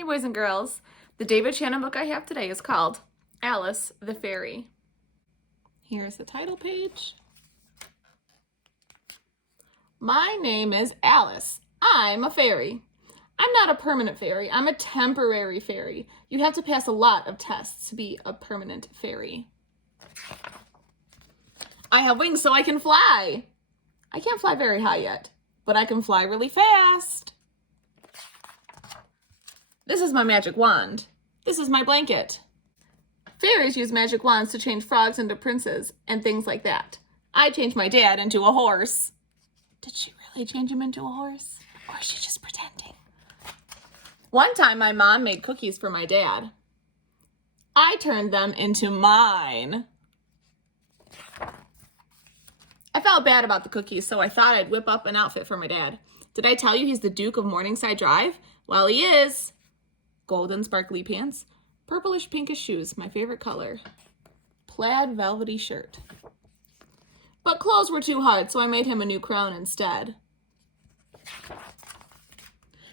Hey boys and girls, the David Shannon book I have today is called Alice the Fairy. Here's the title page. My name is Alice. I'm a fairy. I'm not a permanent fairy, I'm a temporary fairy. You have to pass a lot of tests to be a permanent fairy. I have wings so I can fly. I can't fly very high yet, but I can fly really fast. This is my magic wand. This is my blanket. Fairies use magic wands to change frogs into princes and things like that. I changed my dad into a horse. Did she really change him into a horse? Or is she just pretending? One time my mom made cookies for my dad. I turned them into mine. I felt bad about the cookies, so I thought I'd whip up an outfit for my dad. Did I tell you he's the Duke of Morningside Drive? Well, he is. Golden sparkly pants, purplish pinkish shoes, my favorite color, plaid velvety shirt. But clothes were too hard, so I made him a new crown instead.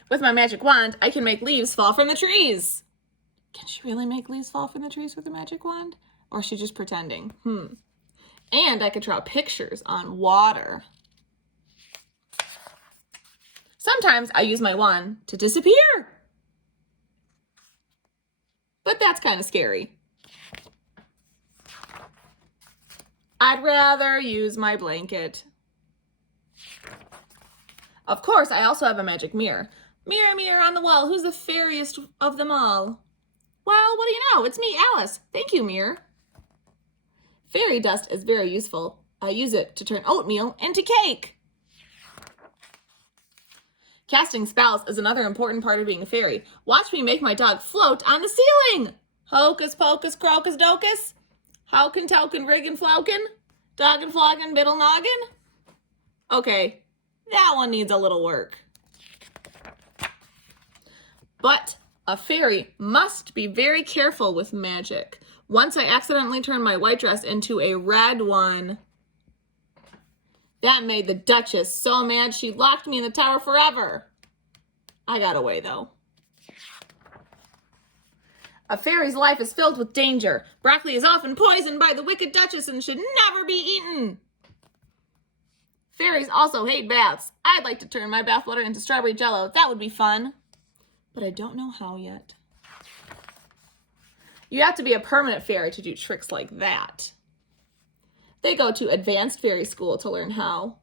With my magic wand, I can make leaves fall from the trees. Can she really make leaves fall from the trees with a magic wand? Or is she just pretending? And I could draw pictures on water. Sometimes I use my wand to disappear. But that's kind of scary. I'd rather use my blanket. Of course, I also have a magic mirror. Mirror, mirror on the wall, who's the fairiest of them all? Well, what do you know? It's me, Alice. Thank you, mirror. Fairy dust is very useful. I use it to turn oatmeal into cake. Casting spells is another important part of being a fairy. Watch me make my dog float on the ceiling. Hocus pocus crocus docus. Howkin token riggin flowkin. Doggin floggin biddle noggin. Okay, that one needs a little work. But a fairy must be very careful with magic. Once I accidentally turned my white dress into a red one. That made the Duchess so mad she locked me in the tower forever. I got away though. A fairy's life is filled with danger. Broccoli is often poisoned by the wicked Duchess and should never be eaten. Fairies also hate baths. I'd like to turn my bathwater into strawberry jello. That would be fun. But I don't know how yet. You have to be a permanent fairy to do tricks like that. They go to advanced fairy school to learn how.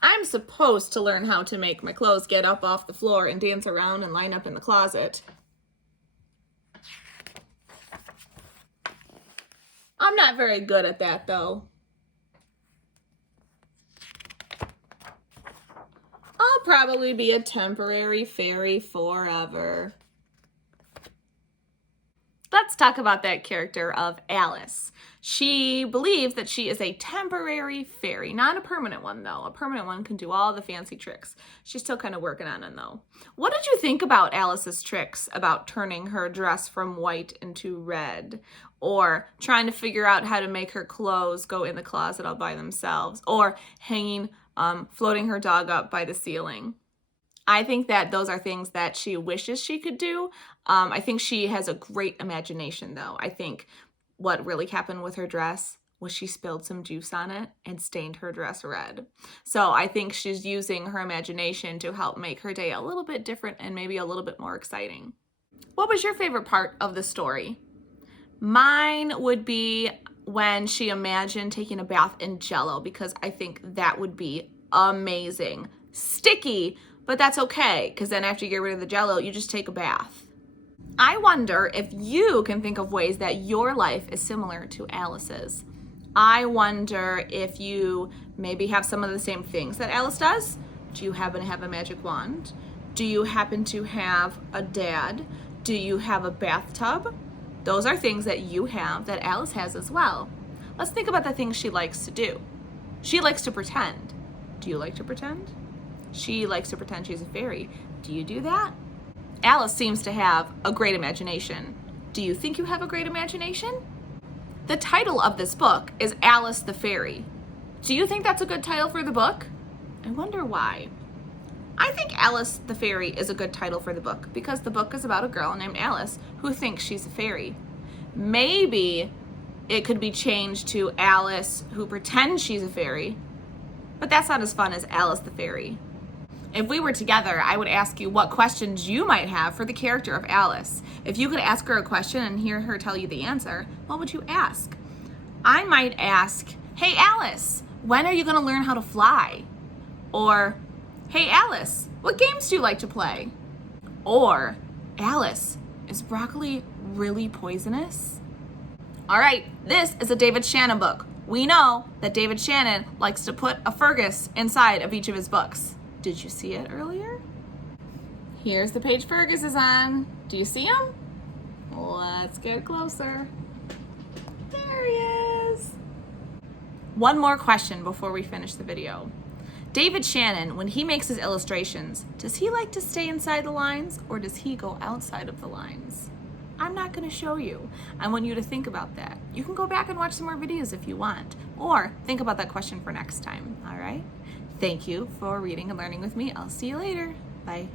I'm supposed to learn how to make my clothes get up off the floor and dance around and line up in the closet. I'm not very good at that though. I'll probably be a temporary fairy forever. Let's talk about that character of Alice. She believes that she is a temporary fairy, not a permanent one though. A permanent one can do all the fancy tricks. She's still kind of working on them though. What did you think about Alice's tricks about turning her dress from white into red? Or trying to figure out how to make her clothes go in the closet all by themselves? Or hanging, floating her dog up by the ceiling? I think that those are things that she wishes she could do. I think she has a great imagination though. I think what really happened with her dress was she spilled some juice on it and stained her dress red. So I think she's using her imagination to help make her day a little bit different and maybe a little bit more exciting. What was your favorite part of the story? Mine would be when she imagined taking a bath in Jell-O because I think that would be amazing. Sticky, but that's okay, because then after you get rid of the Jell-O, you just take a bath. I wonder if you can think of ways that your life is similar to Alice's. I wonder if you maybe have some of the same things that Alice does. Do you happen to have a magic wand? Do you happen to have a dad? Do you have a bathtub? Those are things that you have that Alice has as well. Let's think about the things she likes to do. She likes to pretend. Do you like to pretend? She likes to pretend she's a fairy. Do you do that? Alice seems to have a great imagination. Do you think you have a great imagination? The title of this book is Alice the Fairy. Do you think that's a good title for the book? I wonder why. I think Alice the Fairy is a good title for the book because the book is about a girl named Alice who thinks she's a fairy. Maybe it could be changed to Alice who pretends she's a fairy, but that's not as fun as Alice the Fairy. If we were together, I would ask you what questions you might have for the character of Alice. If you could ask her a question and hear her tell you the answer, what would you ask? I might ask, hey Alice, when are you going to learn how to fly? Or, hey Alice, what games do you like to play? Or, Alice, is broccoli really poisonous? All right, this is a David Shannon book. We know that David Shannon likes to put a Fergus inside of each of his books. Did you see it earlier? Here's the page Fergus is on. Do you see him? Let's get closer. There he is. One more question before we finish the video. David Shannon, when he makes his illustrations, does he like to stay inside the lines or does he go outside of the lines? I'm not going to show you. I want you to think about that. You can go back and watch some more videos if you want, or think about that question for next time, all right? Thank you for reading and learning with me. I'll see you later. Bye.